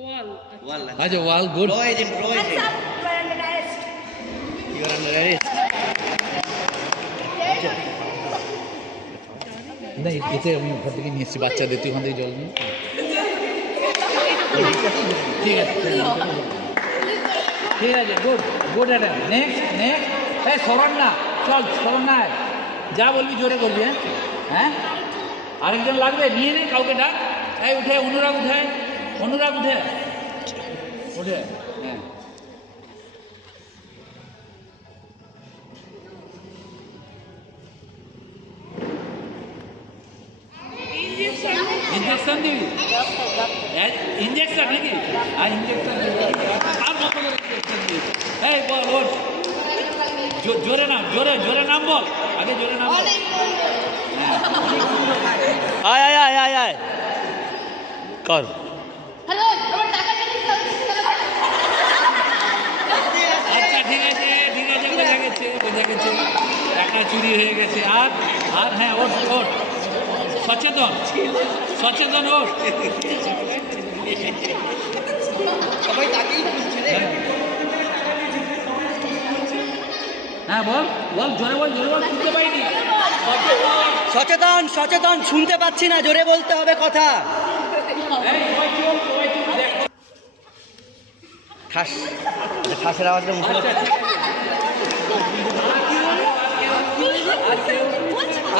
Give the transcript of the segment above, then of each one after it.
Wall. अच्छा wall good. Pro agent. Hands up. You are under arrest. You are under arrest. नहीं इसे हम घर থেকে নিয়ে এসেছি বাচ্চাদের তুই ওখান থেকে জল নিয়ে ঠিক আছে ঠিক আছে গুড গুড অ্যাডাম নেক্সট এই সরণ না চল সরণ না যা বলবি জোরে করবি হ্যাঁ আরেকজন লাগবে নিয়ে নে কাউকে ডাক এই উঠে অনুরাগ উঠে হ্যাঁ इंजेक्शन दी इंजेक्शन है कि इंजेक्शन আর মত করে इंजेक्शन দি এই বল বল জোরে নাম বল আগে জোরে নাম বল আয় কর হ্যালো আমার টাকা নিয়ে আচ্ছা ঠিক আছে বোঝা গেছে টাকা চুরি হয়ে গেছে আর হ্যাঁ ওঠ সচেতন ওঠ সবাই তাকেই খুঁজছে রে হ্যাঁ বল জোরে বল শুনতে পাইনি সচেতন শুনতে পাচ্ছি না জোরে বলতে হবে কথা ঠাসের আওয়াজটা মুখে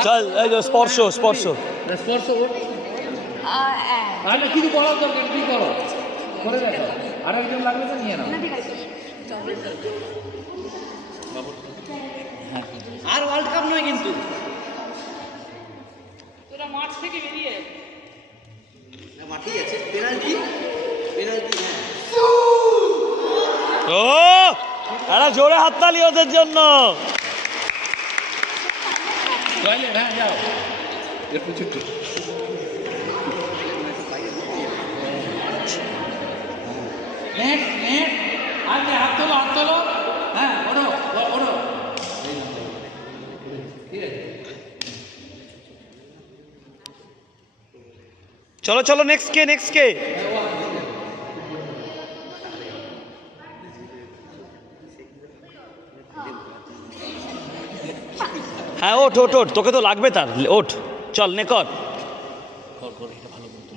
চল এই যে স্পর্শ ওঠ তাহলে কিছু করার দরকার কি করো করে দেখো আর একজন লাগবে তো নিয়ে নাও আর ওয়ার্ল্ড কাপ নয় কিন্তু তোরা মাঠ থেকে বেরিয়ে মাঠেই আছে পেনাল্টি ও আরে জোরে হাততালি ওদের জন্য টয়লেট হ্যাঁ যাও একটু ছোট্ট নেক্সট আগে হাত তোলো হ্যাঁ ওঠো ঠিক আছে চলো নেক্সট কে হ্যাঁ ওঠ তোকে তো লাগবে তার ওঠ চল নে কর এটা ভালো করে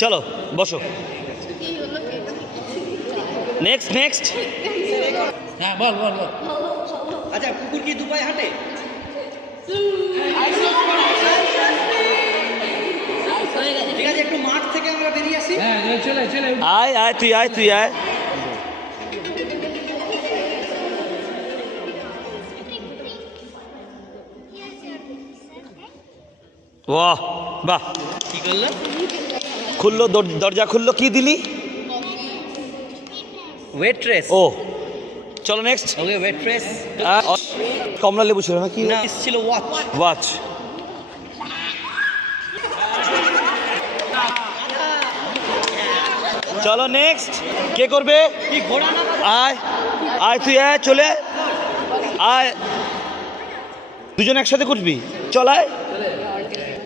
চলো বসো নেক্সট হ্যাঁ বল আচ্ছা কুকুর কি দুপায়ে হাঁটে ঠিক আছে একটু মাঠ থেকে আমরা বেরিয়ে আসি হ্যাঁ চলে আয় তুই আয় বাহ কি করলো খুললো দরজা খুললো কি দিলি ওয়েট্রেস ও চলো নেক্সট ওকে ওয়েট্রেস কমলা লেবু ছিল না কি না ছিল ওয়াচ চলো নেক্সট কে করবে কি ঘোড়া না আয় তুই চলে আয় দুজন একসাথে করবি চল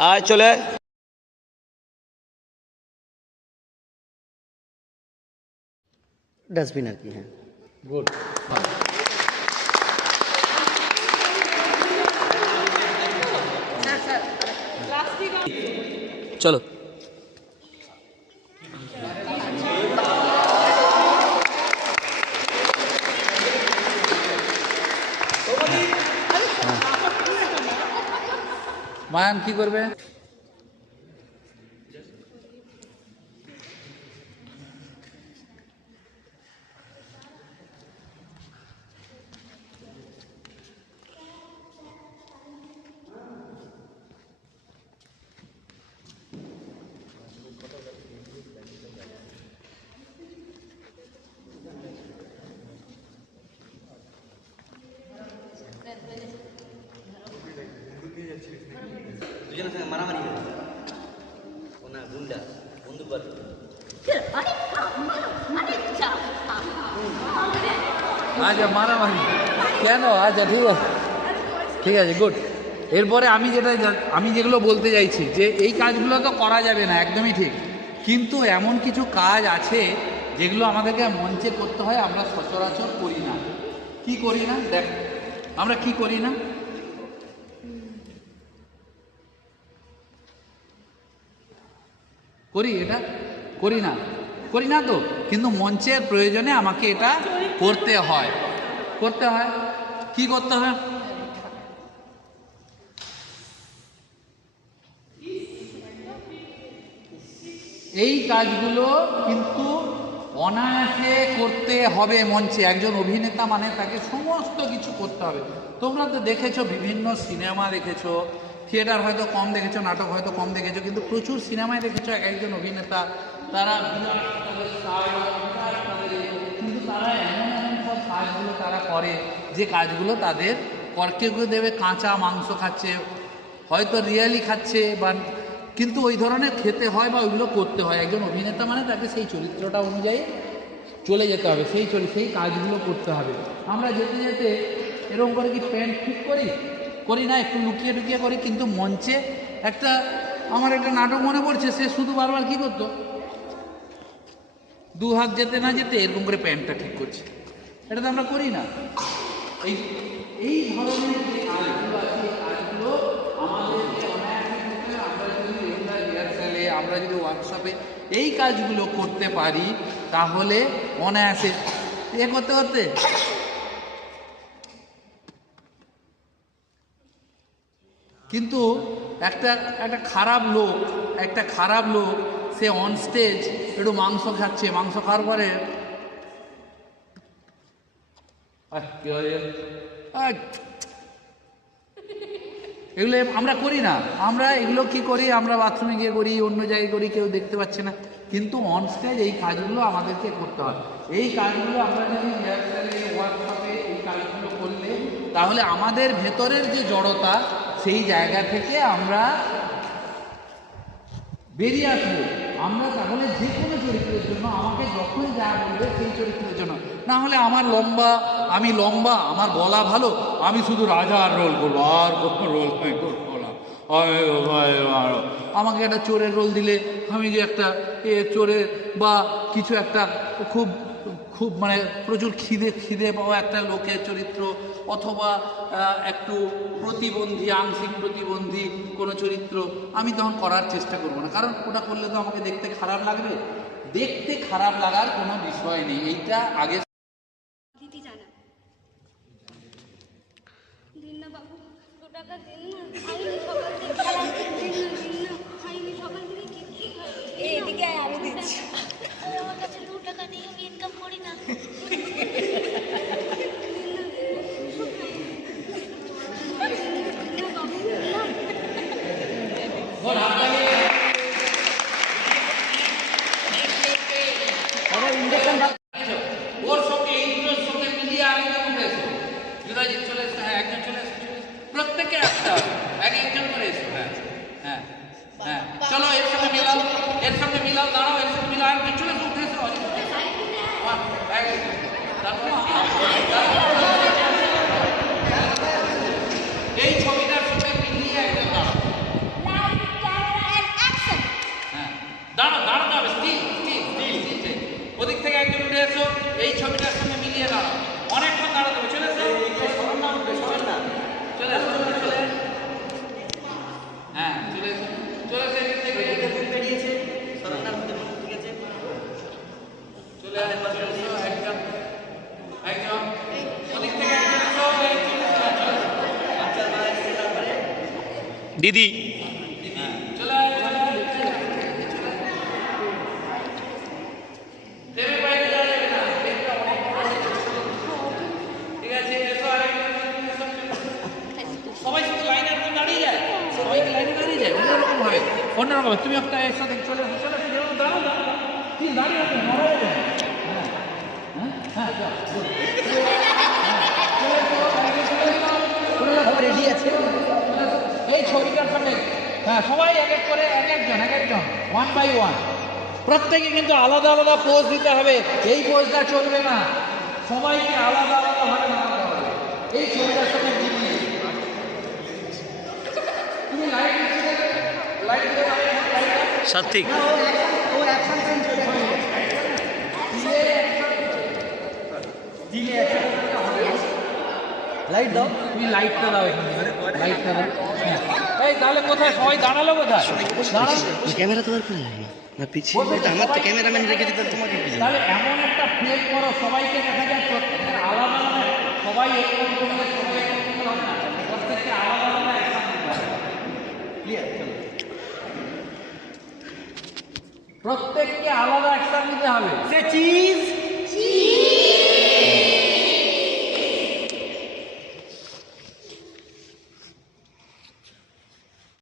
আয় চলে ডাস্টবিন আর কি হ্যাঁ গুড চলো মায়ান কি করবে আচ্ছা মারামারি কেন? আচ্ছা ঠিক আছে গুড। এরপরে আমি যেগুলো বলতে চাইছি যে এই কাজগুলো তো করা যাবে না, একদমই ঠিক, কিন্তু এমন কিছু কাজ আছে যেগুলো আমাদেরকে মঞ্চে করতে হয়, আমরা সচরাচর করি না। কি করি না? দেখ আমরা কি করি না, করি এটা, করি না তো, কিন্তু মঞ্চের প্রয়োজনে আমাকে এটা করতে হয়। কি করতে হয়? এই কাজগুলো কিন্তু অনায়াসে করতে হবে মঞ্চে। একজন অভিনেতা মানে তাকে সমস্ত কিছু করতে হবে। তোমরা তো দেখেছো, বিভিন্ন সিনেমা দেখেছো, থিয়েটার হয়তো কম দেখেছো, নাটক হয়তো কম দেখেছো, কিন্তু প্রচুর সিনেমায় দেখেছো এক একজন অভিনেতা তারা কিন্তু তারা এমন সব কাজগুলো তারা করে যে কাজগুলো তাদের কেউ দেবে কাঁচা মাংস খাচ্ছে, হয়তো রিয়ালি খাচ্ছে, বা কিন্তু ওই ধরনের খেতে হয় বা ওইগুলো করতে হয়। একজন অভিনেতা মানে তাকে সেই চরিত্রটা অনুযায়ী চলে যেতে হবে, সেই কাজগুলো করতে হবে। আমরা যেতে যেতে এরকম করে কি প্যান্ট ঠিক করি না, একটু লুকিয়ে করি, কিন্তু মঞ্চে আমার একটা নাটক মনে পড়ছে, সে শুধু বারবার কি করতো, দু হাত যেতে না যেতে এরকম করে প্যান্টটা ঠিক করছে। এটা তো আমরা করি না। এই ধরনের যে কাজগুলো আছে, এই কাজগুলো আমাদেরকে আমরা যদি রেগুলার রিহার্সালে, আমরা যদি ওয়ার্কশপে এই কাজগুলো করতে পারি, তাহলে অনায়াসে করতে কিন্তু একটা খারাপ লোক সে অন স্টেজ একটু মাংস খাচ্ছে, মাংস খাওয়ার পরে এগুলো আমরা করি না। আমরা এগুলো কি করি, আমরা বাথরুমে গিয়ে করি, অন্য জায়গায় করি, কেউ দেখতে পাচ্ছে না, কিন্তু অন স্টেজ এই কাজগুলো আমাদেরকে করতে হয়। এই কাজগুলো আমরা যদি রিহার্সালে, ওয়ার্কশপে এই কাজগুলো করলে, তাহলে আমাদের ভেতরের যে জড়তা, সেই জায়গা থেকে আমরা বেরিয়ে আসবো। আমরা তাহলে যে কোনো চরিত্রের জন্য আমাকে যখন যা বলবে সেই চরিত্রের জন্য, না হলে আমি লম্বা, আমার গলা ভালো, আমি শুধু রাজার রোল করবো, আর কোনো রোল করবো না। আমাকে একটা চোরের রোল দিলে আমি যে একটা চোরের বা কিছু একটা খুব মানে প্রচুর খিদে পাওয়া একটা লোকের চরিত্র, অথবা একটু আংশিক প্রতিবন্ধী কোনো চরিত্র, আমি তখন করার চেষ্টা করবো না, কারণ ওটা করলে তো আমাকে দেখতে খারাপ লাগবে। দেখতে খারাপ লাগার কোনো বিষয় নেই, এইটা আগে দিদি জানা দিন না বাবু, 2 টাকা দিন না, খাইনি সকাল থেকে কিছু খাইনি। এদিকে আমি দিচ্ছি। আমার কাছে 2 টাকা নেই, আমি ইনকাম করি না। ওর সঙ্গে এই দুটোর সঙ্গে মিলিয়ে আরেকজন উঠে এসো, যুদাজিৎ চলে এসো, হ্যাঁ একজন চলে এসো, প্রত্যেকে একটা একজন করে এসো। হ্যাঁ চলো এর সঙ্গে মিলাও, দাঁড়াও, এর সঙ্গে মিলাও, আর চলে এসো, উঠে এসো। এই ছবিটার সঙ্গে মিলিয়ে একজন দাঁড়াতে হবে, স্টিল ওদিক থেকে একজন উঠে এসো, এই ছবিটার সঙ্গে মিলিয়ে দাঁড়াও, অনেকক্ষণ দাঁড়াতে হবে। চলে এসো, হ্যাঁ চলে এসো, বেরিয়েছে ঠিক আছে, চলে একজন ওদিক থেকে দিদি চলে ঠিক আছে, এসো সবাই শুধু লাইনের মধ্যে দাঁড়িয়ে যায়, অন্যরকম হবে। তুমি একটা একসাথে চলে এসো, দাঁড়াও, দাঁড়িয়ে রাখো, রেডি আছে এই ছবিটার সামনে। হ্যাঁ সবাই একজন 1 by 1, প্রত্যেকে কিন্তু আলাদা পোজ দিতে হবে, এই পোজটা চলবে না। সবাইকে আলাদা আলাদা ভাবে নামাতে হবে। এই ছবিটার সাথে মিলিয়ে তুমি লাইট সাত্বিক ও অ্যাকশন টাইম চলে দিলে লাইট দাও, তুমি লাইটটা দাও, এখানে লাইটটা দাও। হ্যাঁ। এই তাহলে কোথায় সবাই দাঁড়ালো কোথায়? ক্যামেরা তো আর করে না পিছিয়ে আমার তো ক্যামেরাম্যান রেখে দিতাম তোমাকে তাহলে এমন একটা ফ্রেম করো সবাইকে দেখা যায় প্রত্যেকের আলাদা আলাদা, সবাই এরকম করলে সবাই এরকম করলে হবে না, প্রত্যেককে আলাদা আলাদা অ্যাকশন দিতে হবে। প্রত্যেককে আলাদা অ্যাকশন দিতে হবে। সে চিজ